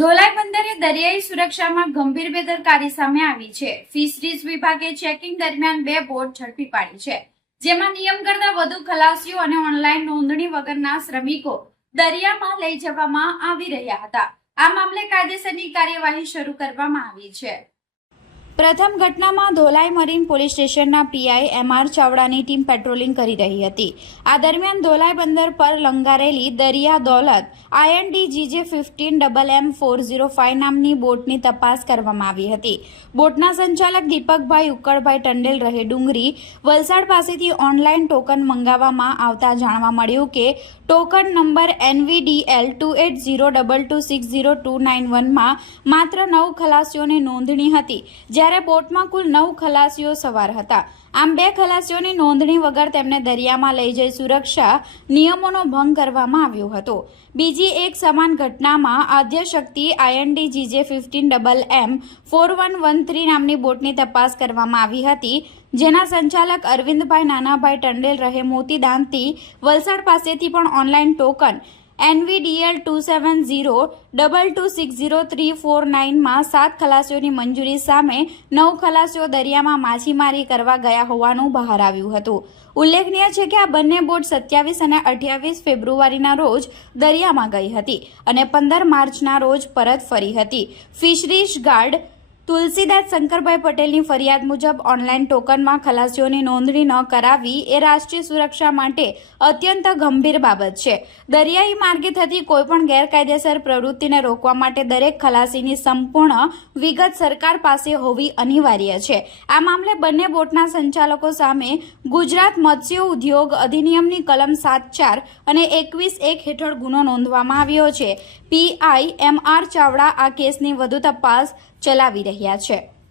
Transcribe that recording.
ધોલાઈ બંદરે દરિયાઈ સુરક્ષામાં ગંભીર બેદરકારી સામે આવી છે। ફિશરીઝ વિભાગે ચેકિંગ દરમિયાન 2 બોટ ઝડપી પાડી છે, જેમાં નિયમ કરતા વધુ ખલાસીઓ અને ઓનલાઈન નોંધણી વગરના શ્રમિકો દરિયામાં લઈ જવામાં આવી રહ્યા હતા। આ મામલે કાયદેસરની કાર્યવાહી શરૂ કરવામાં આવી છે। પ્રથમ ઘટનામાં ધોલાઈ મરીન પોલીસ સ્ટેશનના પીઆઈ એમઆર ચાવડાની ટીમ પેટ્રોલિંગ કરી રહી હતી। આ દરમિયાન ધોલાઈ બંદર પર લંગારેલી દરિયા દોલત IND-GJ 15 405 નામની બોટની તપાસ કરવામાં આવી હતી। બોટના સંચાલક દીપકભાઈ ઉક્કડભાઈ ટંડેલ રહે ડુંગરી, વલસાડ પાસેથી ઓનલાઈન ટોકન મંગાવવામાં આવતા જાણવા મળ્યું કે ટોકન નંબર NVDL 2802260291 માં માત્ર 9 ખલાસીઓની નોંધણી હતી, જ્યારે બોટમાં કુલ 9 ખલાસીઓ સવાર હતા। આમ 2 ખલાસીઓની નોંધણી વગર તેમને દરિયામાં લઈ જઈ સુરક્ષા નિયમોનો ભંગ કરવામાં આવ્યો હતો। બીજી એક સમાન ઘટનામાં આદ્યશક્તિ IND-GJ 15 4113 નામની બોટની તપાસ કરવામાં આવી હતી, જેના સંચાલક અરવિંદભાઈ નાનાભાઈ ટંડેલ રહે મોતીદાંતી, વલસાડ પાસેથી પણ ઓનલાઈન ટોકન NVDL 2702260349 માં 7 ખલાસીઓની મંજૂરી સામે 9 ખલાસીઓ દરિયામાં માછીમારી કરવા ગયા હોવાનું બહાર આવ્યું હતું। ઉલ્લેખનીય છે કે આ બંને બોટ 27 અને 28 ફેબ્રુઆરીના રોજ દરિયામાં ગઈ હતી અને 15 માર્ચના રોજ પરત ફરી હતી। ફિશરીઝ ગાર્ડ તુલસીદાસ શંકરભાઈ પટેલની ફરિયાદ મુજબ ઓનલાઈન ટોકનમાં ખલાસીઓની નોંધણી ન કરાવી એ રાષ્ટ્રીય સુરક્ષા માટે અત્યંત ગંભીર બાબત છે। દરિયાઈ માર્ગે થતી કોઈપણ ગેરકાયદેસર પ્રવૃત્તિને રોકવા માટે દરેક ખલાસીની સંપૂર્ણ વિગત સરકાર પાસે હોવી અનિવાર્ય છે। આ મામલે બંને બોટના સંચાલકો સામે ગુજરાત મત્સ્ય ઉદ્યોગ અધિનિયમની કલમ 7(4) અને 21(1) હેઠળ ગુનો નોંધવામાં આવ્યો છે। પીઆઈ એમઆર ચાવડા આ કેસની વધુ તપાસ ચલાવી રહ્યા છે।